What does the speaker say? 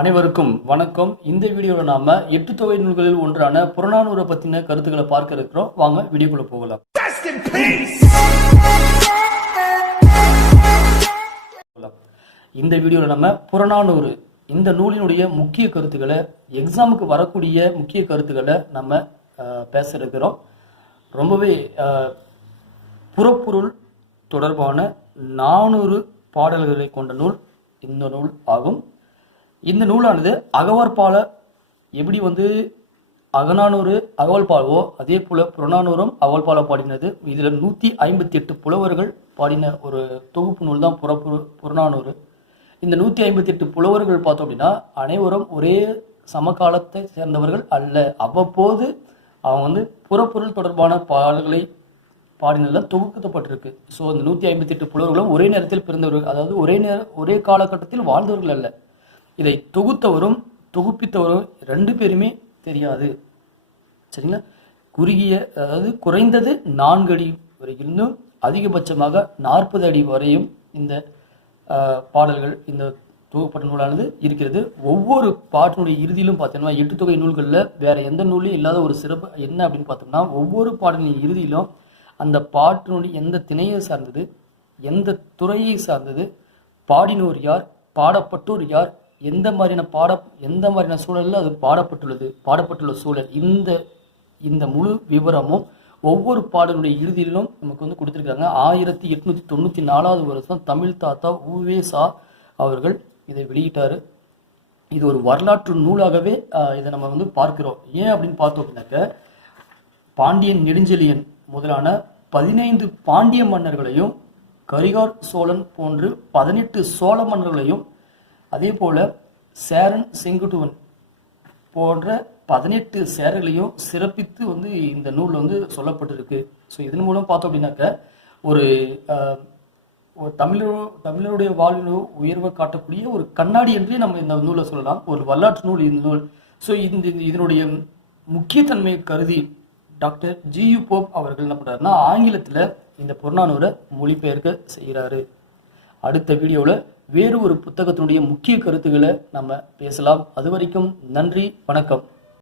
அனைவருக்கும் வணக்கம். இந்த வீடியோவில் நாம எட்டு தொகை நூல்களில் ஒன்றான புறநானூரை பத்தின கருத்துக்களை பார்க்க இருக்கிறோம். வாங்க வீடியோக்குள்ள போகலாம். இந்த வீடியோவில் நம்ம புறநானூறு இந்த நூலினுடைய முக்கிய கருத்துக்களை எக்ஸாமுக்கு வரக்கூடிய முக்கிய கருத்துக்களை நம்ம பேச இருக்கிறோம். ரொம்பவே புறப்பொருள் தொடர்பான நானூறு பாடல்களை கொண்ட நூல் இந்த நூல் ஆகும். இந்த நூலானது அகவற்பால எப்படி வந்து அகநானூறு அகவல்பாலவோ அதே போல புறநானூறும் அகவல்பால பாடினது. இதுல நூத்தி ஐம்பத்தி எட்டு புலவர்கள் பாடின ஒரு தொகுப்பு நூல் தான் புறப்புற புறநானூறு. இந்த நூத்தி ஐம்பத்தி எட்டு புலவர்கள் பார்த்தோம் அப்படின்னா அனைவரும் ஒரே சமகாலத்தை சேர்ந்தவர்கள் அல்ல. அவ்வப்போது அவங்க வந்து புறப்பொருள் தொடர்பான பாடல்களை பாடினதில் தொகுக்கப்பட்டிருக்கு. ஸோ இந்த நூற்றி ஐம்பத்தி எட்டு புலவர்களும் ஒரே நேரத்தில் பிறந்தவர்கள் அதாவது ஒரே நேர ஒரே காலகட்டத்தில் வாழ்ந்தவர்கள் அல்ல. இதை தொகுத்தவரும் தொகுப்பித்தவரும் ரெண்டு பேருமே தெரியாது. சரிங்களா? குறுகிய அதாவது குறைந்தது நான்கு அடி வரைக்கும் அதிகபட்சமாக நாற்பது அடி வரையும் இந்த பாடல்கள் இந்த தொகுப்பட்ட நூலானது இருக்கிறது. ஒவ்வொரு பாட்டினுடைய இறுதியிலும் பார்த்தோம்னா எட்டு தொகை நூல்களில் வேற எந்த நூலையும் இல்லாத ஒரு சிறப்பு என்ன அப்படின்னு பார்த்தோம்னா ஒவ்வொரு பாடலின் இறுதியிலும் அந்த பாட்டினுடைய எந்த திணையை சார்ந்தது எந்த துறையை சார்ந்தது பாடினோர் யார் பாடப்பட்டோர் யார் எந்த மாதிரியான பாட எந்த மாதிரியான சூழலில் அது பாடப்பட்டுள்ளது பாடப்பட்டுள்ள சூழல். இந்த இந்த முழு விவரமும் ஒவ்வொரு பாடலுடைய இறுதியிலும் நமக்கு வந்து கொடுத்துருக்காங்க. ஆயிரத்தி எட்நூற்றி தொண்ணூற்றி நாலாவது வருஷம் தமிழ் தாத்தா உவேசா அவர்கள் இதை வெளியிட்டார். இது ஒரு வரலாற்று நூலாகவே இதை நம்ம வந்து பார்க்கிறோம். ஏன் அப்படின்னு பார்த்தோம் அப்படின்னாக்க பாண்டியன் நெடுஞ்செழியன் முதலான பதினைந்து பாண்டிய மன்னர்களையும் கரிகார் சோழன் போன்று பதினெட்டு சோழ மன்னர்களையும் அதே போல சேரன் செங்குட்டுவன் போன்ற பதினெட்டு சேரர்களையும் சிறப்பித்து வந்து இந்த நூல் வந்து சொல்லப்பட்டிருக்கு. ஸோ இதன் மூலம் பார்த்தோம் அப்படின்னாக்க ஒரு ஒரு தமிழோ தமிழருடைய வாழ்வினோ உயர்வை காட்டக்கூடிய ஒரு கண்ணாடி என்றே நம்ம இந்த நூலை சொல்லலாம். ஒரு வரலாற்று நூல் இந்த நூல். ஸோ இந்த இதனுடைய முக்கியத்தன்மையை கருதி டாக்டர் ஜியு போப் அவர்கள் என்ன பண்ணுறாருன்னா ஆங்கிலத்தில் இந்த புறநானூரை மொழிபெயர்க்க செய்கிறாரு அடுத்த வீடியோவில் வேறு ஒரு புத்தகத்தினுடைய முக்கிய கருத்துக்களை நம்ம பேசலாம். அது வரைக்கும் நன்றி வணக்கம்.